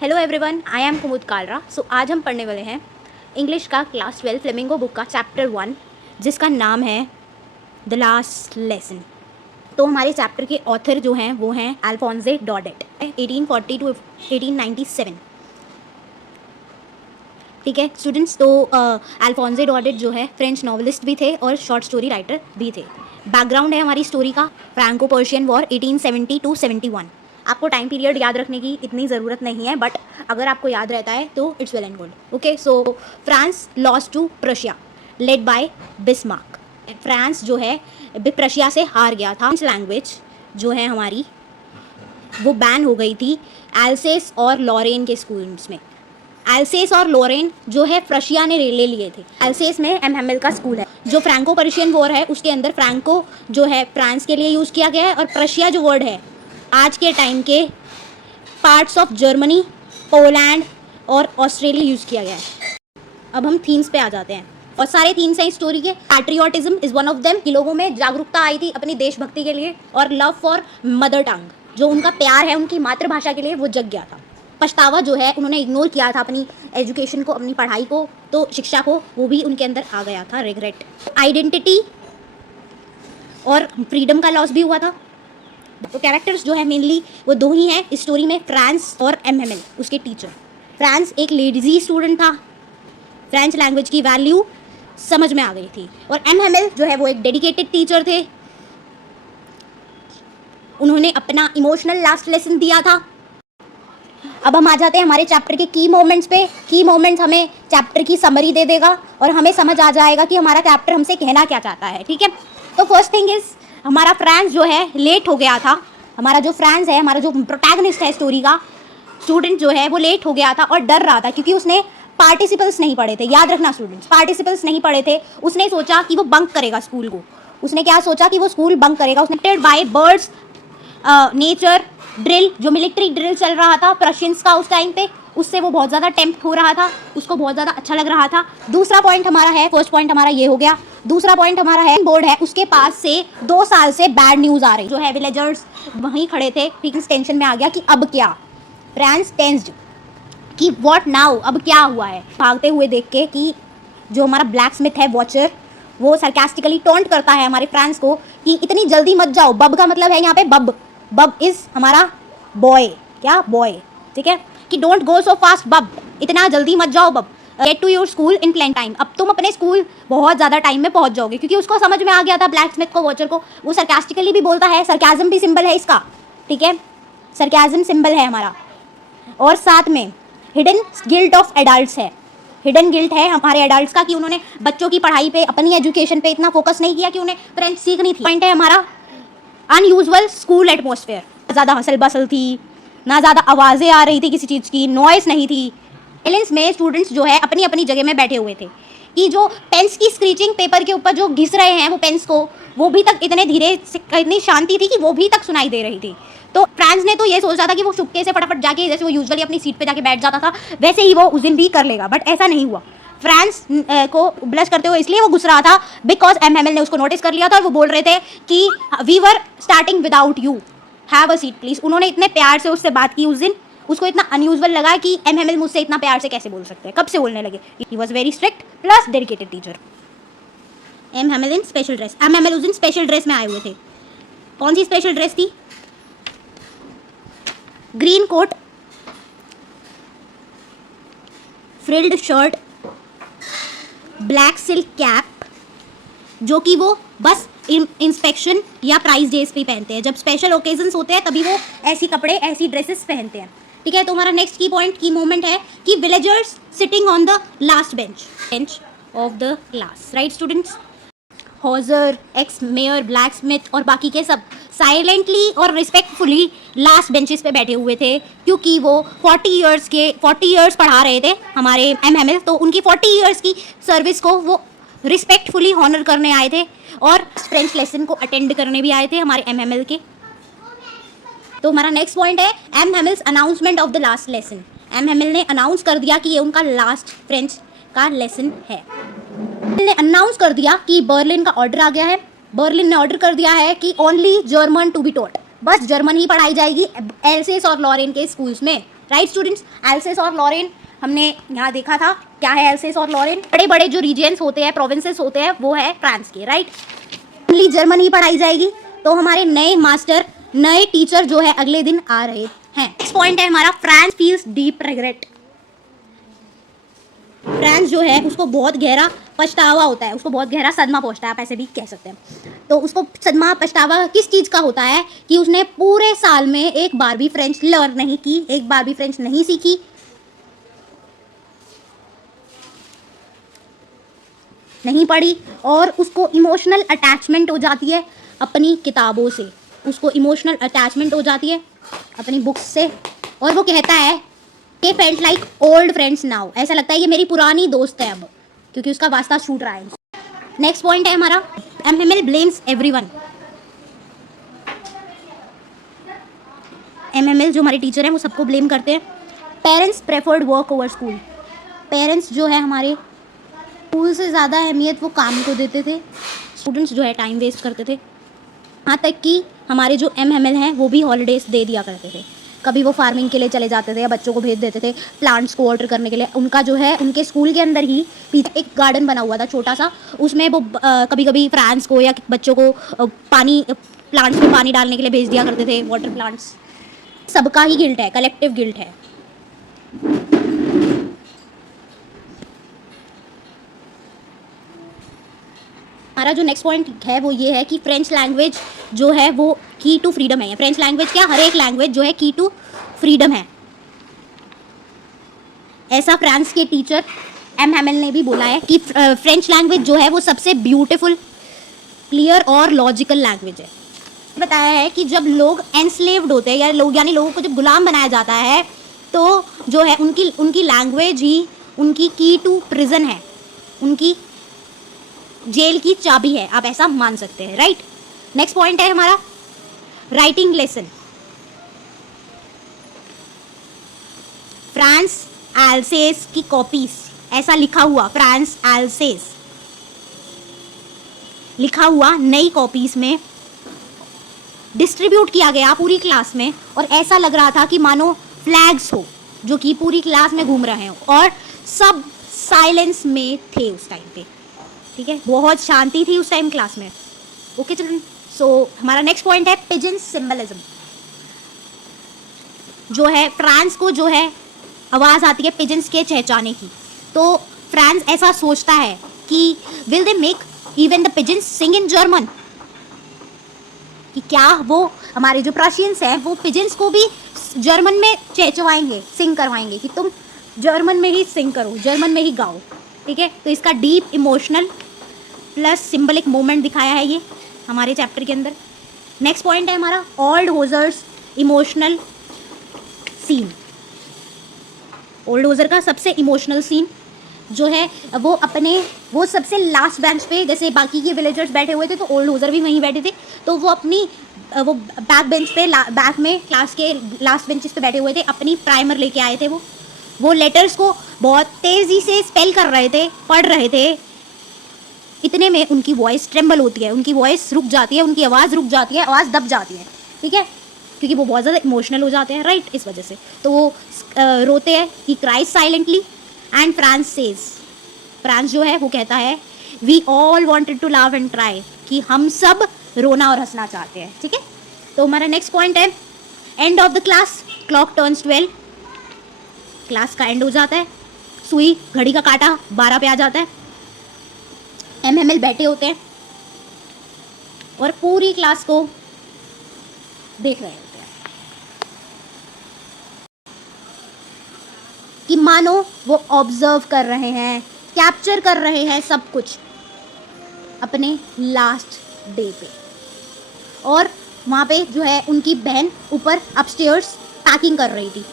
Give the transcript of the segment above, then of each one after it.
Hello everyone, I am कुमुद कालरा। सो आज हम पढ़ने वाले हैं इंग्लिश का क्लास 12 फ्लेमिंगो बुक का चैप्टर 1, जिसका नाम है द लास्ट लेसन। तो हमारे चैप्टर के ऑथर जो हैं वो हैं अल्फोंसे डॉडेट, 1840 टू 1897। ठीक है स्टूडेंट्स, तो अल्फोंसे डॉडेट जो है फ्रेंच नॉवलिस्ट भी थे और शॉर्ट स्टोरी राइटर भी थे। बैकग्राउंड है हमारी स्टोरी का फ्रैंको पर्शियन वॉर 1870 टू 71। आपको टाइम पीरियड याद रखने की इतनी ज़रूरत नहीं है, बट अगर आपको याद रहता है तो it's well and good. Okay, so France lost to Prussia led by Bismarck. France जो है प्रशिया से हार गया था। लैंग्वेज जो है हमारी वो बैन हो गई थी एल्सेस और लॉरेन के स्कूल्स में। एल्सेस और लॉरेन जो है प्रशिया ने ले लिए थे। एल्सेस में एमहेमेल का स्कूल है। जो फ्रैंको पर्शियन वॉर है उसके अंदर फ्रैंको जो है फ्रांस के लिए यूज़ किया गया है, और प्रशिया जो वर्ड है आज के टाइम के पार्ट्स ऑफ जर्मनी, पोलैंड और ऑस्ट्रेलिया यूज़ किया गया है। अब हम थीम्स पे आ जाते हैं, और सारे थीम्स हैं इस स्टोरी के। Patriotism is one of them, कि लोगों में जागरूकता आई थी अपनी देशभक्ति के लिए, और लव फॉर मदर टंग, जो उनका प्यार है उनकी मातृभाषा के लिए, वो जग गया था। पछतावा जो है उन्होंने इग्नोर किया था अपनी एजुकेशन को, अपनी पढ़ाई को, तो शिक्षा को, वो भी उनके अंदर आ गया था। रिग्रेट, आइडेंटिटी और फ्रीडम का लॉस भी हुआ था। तो कैरेक्टर्स जो है मेनली वो दो ही हैं इस स्टोरी में, फ्रांस और एमहेमेल उसके टीचर। फ्रांस एक लेडीजी स्टूडेंट था, फ्रेंच लैंग्वेज की वैल्यू समझ में आ गई थी, और एमहेमेल जो है वो एक डेडिकेटेड टीचर थे। उन्होंने अपना इमोशनल लास्ट लेसन दिया था। अब हम आ जाते हैं हमारे चैप्टर के की मोमेंट्स पे। की मोमेंट्स हमें चैप्टर की समरी दे देगा और हमें समझ आ जाएगा कि हमारा चैप्टर हमसे कहना क्या चाहता है। ठीक है, तो फर्स्ट थिंग इज हमारा फ्रांस जो है लेट हो गया था। हमारा जो फ्रांस है, हमारा जो प्रोटैगनिस्ट है स्टोरी का, स्टूडेंट जो है वो लेट हो गया था और डर रहा था, क्योंकि उसने पार्टिसिपल्स नहीं पढ़े थे। याद रखना स्टूडेंट्स, पार्टिसिपल्स नहीं पढ़े थे। उसने सोचा कि वो बंक करेगा स्कूल को। उसने क्या सोचा कि वो स्कूल बंक करेगा। उसने बाय बर्ड्स, नेचर, ड्रिल, जो मिलिट्री ड्रिल चल रहा था प्रशियंस का उस टाइम पे, उससे वो बहुत ज़्यादा टेम्प्ट हो रहा था, उसको बहुत ज़्यादा अच्छा लग रहा था। दूसरा पॉइंट हमारा है, फर्स्ट पॉइंट हमारा ये हो गया। दूसरा पॉइंट हमारा है बोर्ड है, उसके पास से 2 साल से बैड न्यूज़ आ रही जो है। विलेजर्स वहीं खड़े थे, फ्रांस टेंशन में आ गया कि अब क्या। फ्रांस टेंस्ड कि व्हाट नाउ, अब क्या हुआ है। भागते हुए देख के कि जो हमारा ब्लैक स्मिथ है वॉचर, वो सरकास्टिकली टॉन्ट करता है हमारे फ्रांस को कि इतनी जल्दी मत जाओ। बब का मतलब है यहाँ पे बब, बब इज़ हमारा बॉय, क्या बॉय, ठीक है, कि डोंट गो सो फास्ट बब, इतना जल्दी मत जाओ bub, get to your school in plain time. अब तुम अपने स्कूल बहुत ज़्यादा टाइम में पहुंच जाओगे, क्योंकि उसको समझ में आ गया था ब्लैक स्मिथ को, वॉचर को। वो सरकास्टिकली भी बोलता है, सरकाज़म भी सिंबल है इसका, ठीक है, सरकाज़म सिंबल है हमारा। और साथ में हिडन गिल्ट ऑफ एडल्ट्स है, हिडन गिल्ट है हमारे एडल्ट्स का, कि उन्होंने बच्चों की पढ़ाई पे, अपनी एजुकेशन पे इतना फोकस नहीं किया कि उन्हें फ्रेंच सीखनी थी। पॉइंट है हमारा अनयूजुअल स्कूल एटमॉस्फेयर, ज़्यादा हसल बसल थी, ना ज़्यादा आवाज़ें आ रही थी किसी चीज़ की, नॉइस नहीं थी। साइलेंस में स्टूडेंट्स जो है अपनी अपनी जगह में बैठे हुए थे, कि जो पेन्स की स्क्रीचिंग पेपर के ऊपर जो घिस रहे हैं वो पेन्स को, वो भी तक इतने धीरे, इतनी शांति थी कि वो भी तक सुनाई दे रही थी। तो फ्रांस ने तो ये सोचा था कि वो चुपके से फटाफट जाके, जैसे वो यूजुअली अपनी सीट पे जाके बैठ जाता था, वैसे ही वो उस दिन भी कर लेगा, बट ऐसा नहीं हुआ। फ्रांस को ब्लश करते हुए इसलिए वो घुस रहा था बिकॉज एमहेमेल ने उसको नोटिस कर लिया था, और वो बोल रहे थे कि we were starting without you, have a seat please. उन्होंने इतने प्यार से उससे बात की उस दिन, उसको इतना अनयूजुअल लगा कि एमहेमेल मुझसे इतना प्यार से कैसे बोल सकते हैं, कब से बोलने लगे। He was very strict plus dedicated teacher. M Hamel in special dress, M Hamel उस दिन स्पेशल ड्रेस में आए हुए थे। कौन सी स्पेशल ड्रेस थी? Green coat, frilled shirt, black silk cap, जो कि वो बस इंस्पेक्शन या प्राइस डेज पे पहनते हैं। जब स्पेशल ओकेजन्स होते हैं तभी वो ऐसी कपड़े, ऐसी ड्रेसेस पहनते हैं। ठीक है, तो हमारा नेक्स्ट की पॉइंट, की मोमेंट है कि villagers sitting on the last bench of the class, right students. Hauser, ex mayor, blacksmith और बाकी के सब साइलेंटली और रिस्पेक्टफुली लास्ट बेंचेस पे बैठे हुए थे, क्योंकि वो 40 ईयर्स पढ़ा रहे थे हमारे एमहेमेल, तो उनकी 40 ईयर्स की सर्विस को वो रिस्पेक्टफुली हॉनर करने आए थे, और फ्रेंच लेसन को अटेंड करने भी आए थे हमारे एमहेमेल के। तो हमारा नेक्स्ट पॉइंट है M Hamel's announcement of the last lesson. M Hamel ने अनाउंस कर दिया कि ये उनका लास्ट फ्रेंच का लेसन है। ने अनाउंस कर दिया कि बर्लिन का ऑर्डर आ गया है। बर्लिन ने ऑर्डर कर दिया है कि only German to be taught, बस जर्मन ही पढ़ाई जाएगी एल्सेस और लॉरेन के स्कूल्स में। राइट स्टूडेंट्स, एल्सेस और लॉरेन हमने यहाँ देखा था। क्या है एल्सेस और लॉरेन? बड़े बड़े जो रीजन्स होते हैं, प्रोविंसेस होते हैं, वो है फ्रांस के, राइट। ओनली जर्मन ही पढ़ाई जाएगी। तो हमारे नए मास्टर, नए टीचर जो है अगले दिन आ रहे हैं। नेक्स्ट पॉइंट है हमारा, France feels deep regret. France जो है उसको बहुत गहरा पछतावा होता है, उसको बहुत गहरा सदमा पहुंचता है, आप ऐसे भी कह सकते हैं। तो उसको सदमा पछतावा किस चीज़ का होता है कि उसने पूरे साल में एक बार भी फ्रेंच लर्न नहीं की, एक बार भी फ्रेंच नहीं सीखी, नहीं पढ़ी, और उसको इमोशनल अटैचमेंट हो जाती है अपनी किताबों से, उसको इमोशनल अटैचमेंट हो जाती है अपनी बुक्स से, और वो कहता है ये felt like old friends now, ऐसा लगता है ये मेरी पुरानी दोस्त है अब, क्योंकि उसका वास्ता छूट रहा है। नेक्स्ट पॉइंट है हमारा, एमएमएल ब्लेम्स एवरीवन। एमएमएल जो हमारे टीचर हैं वो सबको ब्लेम करते हैं। Parents preferred work over school. Parents जो है हमारे स्कूल से ज़्यादा अहमियत वो काम को देते थे, स्टूडेंट्स जो है टाइम वेस्ट करते थे। यहाँ तक कि हमारे जो एमएमएल हैं वो भी हॉलीडेज दे दिया करते थे। कभी वो फार्मिंग के लिए चले जाते थे या बच्चों को भेज देते थे प्लांट्स को वाटर करने के लिए। उनका जो है उनके स्कूल के अंदर ही एक गार्डन बना हुआ था छोटा सा, उसमें वो कभी कभी फ्रांस को या बच्चों को पानी, प्लांट्स में पानी डालने के लिए भेज दिया करते थे, वाटर प्लांट्स। सबका ही गिल्ट है, कलेक्टिव गिल्ट है। हमारा जो नेक्स्ट पॉइंट है वो ये है कि फ्रेंच लैंग्वेज जो है वो की टू फ्रीडम है। फ्रेंच लैंग्वेज क्या, हर एक लैंग्वेज जो है की टू फ्रीडम है, ऐसा फ्रांस के टीचर एमएमएल ने भी बोला है कि फ्रेंच लैंग्वेज जो है वो सबसे ब्यूटीफुल, क्लियर और लॉजिकल लैंग्वेज है। बताया है कि जब लोग एनस्लेव्ड होते हैं या लोग यानी लोगों को जब गुलाम बनाया जाता है तो जो है उनकी लैंग्वेज ही उनकी की टू प्रिजन है, उनकी जेल की चाबी है, आप ऐसा मान सकते हैं, राइट। नेक्स्ट पॉइंट है हमारा, राइटिंग लेसन। फ्रांस एल्सेस की कॉपीज, ऐसा लिखा हुआ फ्रांस एल्सेस लिखा हुआ नई कॉपीज में डिस्ट्रीब्यूट किया गया पूरी क्लास में, और ऐसा लग रहा था कि मानो फ्लैग्स हो जो कि पूरी क्लास में घूम रहे हो, और सब साइलेंस में थे उस टाइम पे, ठीक है, बहुत शांति थी उस टाइम क्लास में। ओके चिल्ड्रन, सो हमारा नेक्स्ट पॉइंट है पिजन सिंबलिज्म। जो है फ्रांस को जो है आवाज़ आती है पिजन्स के चहचाने की, तो फ्रांस ऐसा सोचता है कि will they make even the pigeons sing in German, कि क्या वो हमारे जो प्रशियंस हैं वो पिजन्स को भी जर्मन में चहचवाएंगे, सिंग करवाएंगे कि तुम जर्मन में ही सिंग करो, जर्मन में ही गाओ, ठीक है। तो इसका deep emotional plus symbolic moment दिखाया है ये हमारे चैप्टर के अंदर। नेक्स्ट पॉइंट है हमारा old Hauser's emotional scene. Old Hauser का सबसे इमोशनल सीन जो है वो सबसे लास्ट बेंच पे, जैसे बाकी के विलेजर्स बैठे हुए थे तो ओल्ड होजर भी वहीं बैठे थे, तो वो अपनी वो बैक बेंच पे बैक में क्लास के लास्ट बेंचेस पे बैठे हुए थे, अपनी प्राइमर लेके आए थे। वो लेटर्स को बहुत तेज़ी से स्पेल कर रहे थे, पढ़ रहे थे। इतने में उनकी वॉइस ट्रेम्बल होती है, उनकी वॉइस रुक जाती है, उनकी आवाज़ रुक जाती है, आवाज़ दब जाती है, ठीक है, क्योंकि वो बहुत ज़्यादा इमोशनल हो जाते हैं, राइट, इस वजह से। तो वो रोते हैं, he cries silently and France says, France जो है वो कहता है we all wanted to love and try, कि हम सब रोना और हंसना चाहते हैं, ठीक है। तो हमारा नेक्स्ट पॉइंट है end of the class, clock turns 12, class का एंड हो जाता है, सुई घड़ी का काटा 12 पे आ जाता है। एमएमएल बैठे होते हैं और पूरी क्लास को देख रहे होते हैं कि मानो वो ऑब्जर्व कर रहे हैं, कैप्चर कर रहे हैं सब कुछ अपने लास्ट डे पे। और वहाँ पे जो है उनकी बहन ऊपर अपस्टेयर्स पैकिंग कर रही थी,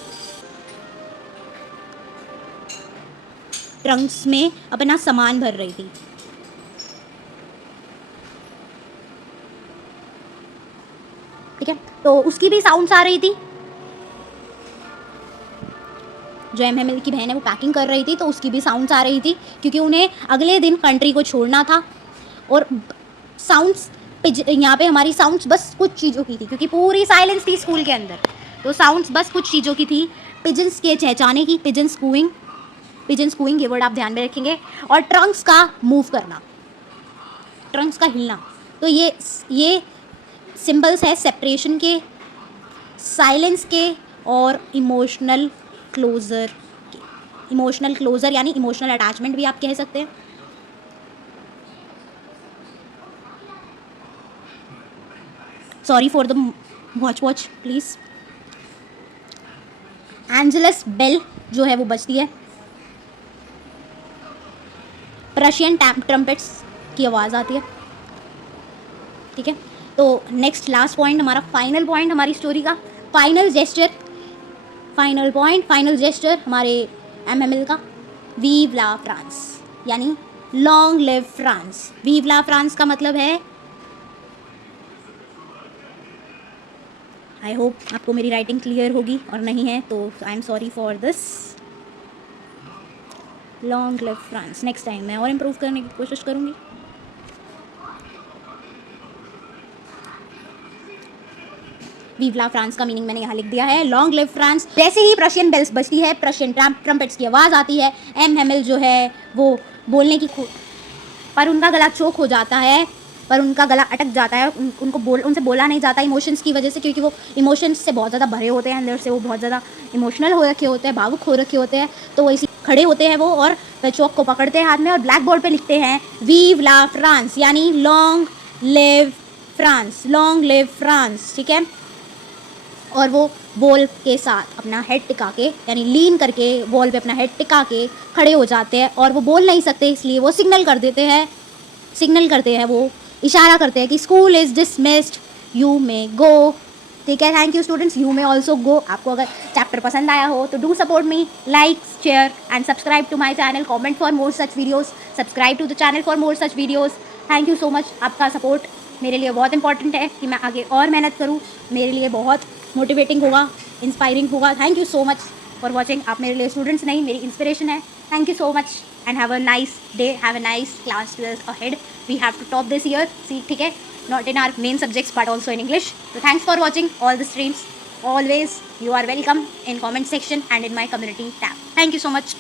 ट्रंक्स में अपना सामान भर रही थी। ठीक है, तो उसकी भी साउंड्स आ रही थी, जो एमएमएल की बहन है वो पैकिंग कर रही थी, तो उसकी भी साउंड्स आ रही थी, क्योंकि उन्हें अगले दिन कंट्री को छोड़ना था। और साउंड्स यहाँ पे हमारी साउंड्स बस कुछ चीज़ों की थी, क्योंकि पूरी साइलेंस थी स्कूल के अंदर, तो साउंड्स बस कुछ चीज़ों की थी। पिजन्स के चहचाने की, पिजन स्कूइंग ये वर्ड आप ध्यान में रखेंगे, और ट्रंक्स का मूव करना, ट्रंक्स का हिलना। तो ये सिंबल्स है सेपरेशन के, साइलेंस के और इमोशनल क्लोज़र के। इमोशनल क्लोज़र यानी इमोशनल अटैचमेंट भी आप कह सकते हैं। Sorry for the watch please. Angelus bell जो है वो बजती है, प्रशियन ट्रम्पेट्स की आवाज़ आती है। ठीक है, तो नेक्स्ट लास्ट पॉइंट, हमारा फाइनल पॉइंट हमारी स्टोरी का, फाइनल जेस्चर, फाइनल जेस्चर हमारे एमएमएल का, वीव ला फ्रांस यानी लॉन्ग लिव फ्रांस। वीव ला फ्रांस का मतलब है, आई होप आपको मेरी राइटिंग क्लियर होगी, और नहीं है तो I am sorry for this. Long live France, next time मैं और इम्प्रूव करने की कोशिश करूँगी। वीवला फ्रांस का मीनिंग मैंने यहाँ लिख दिया है, लॉन्ग लिव फ्रांस। जैसे ही प्रशियन बेल्स बजती है, प्रशियन ट्रम्पेट्स की आवाज़ आती है, एमएमएल जो है वो बोलने की पर उनका गला चोक हो जाता है, पर उनका गला अटक जाता है, उनसे बोला नहीं जाता इमोशंस की वजह से, क्योंकि वो इमोशंस से बहुत ज़्यादा भरे होते हैं अंदर से, वो बहुत ज़्यादा इमोशनल हो रखे होते हैं, भावुक हो रखे होते हैं। तो वो इसी खड़े होते हैं वो, और चौक को पकड़ते हैं हाथ में और ब्लैक बोर्ड पे लिखते हैं वीव ला फ्रांस यानी long live France, long live France. ठीक है, और वो वॉल के साथ अपना हेड टिका के, यानी लीन करके वॉल पे अपना हेड टिका के खड़े हो जाते हैं, और वो बोल नहीं सकते इसलिए वो सिग्नल करते हैं, वो इशारा करते हैं कि school is dismissed, you may go. ठीक है, thank you students, you may also go. आपको अगर चैप्टर पसंद आया हो तो do support me, like, share and subscribe to my channel, comment for more such videos, subscribe to the channel for more such videos. Thank you so much, आपका support मेरे लिए बहुत इंपॉर्टेंट है कि मैं आगे और मेहनत करूँ, मेरे लिए बहुत मोटिवेटिंग होगा, इंस्पायरिंग होगा। Thank you so much for watching. आप मेरे लिए स्टूडेंट्स नहीं, मेरी इंस्पिरेशन है। Thank you so much and have a nice day, have a nice class 12th ahead. We have to top this year, see, ठीक है, not in our main subjects but also in English. So thanks for watching all the streams. Always you are welcome in comment section and in my community tab. Thank you so much.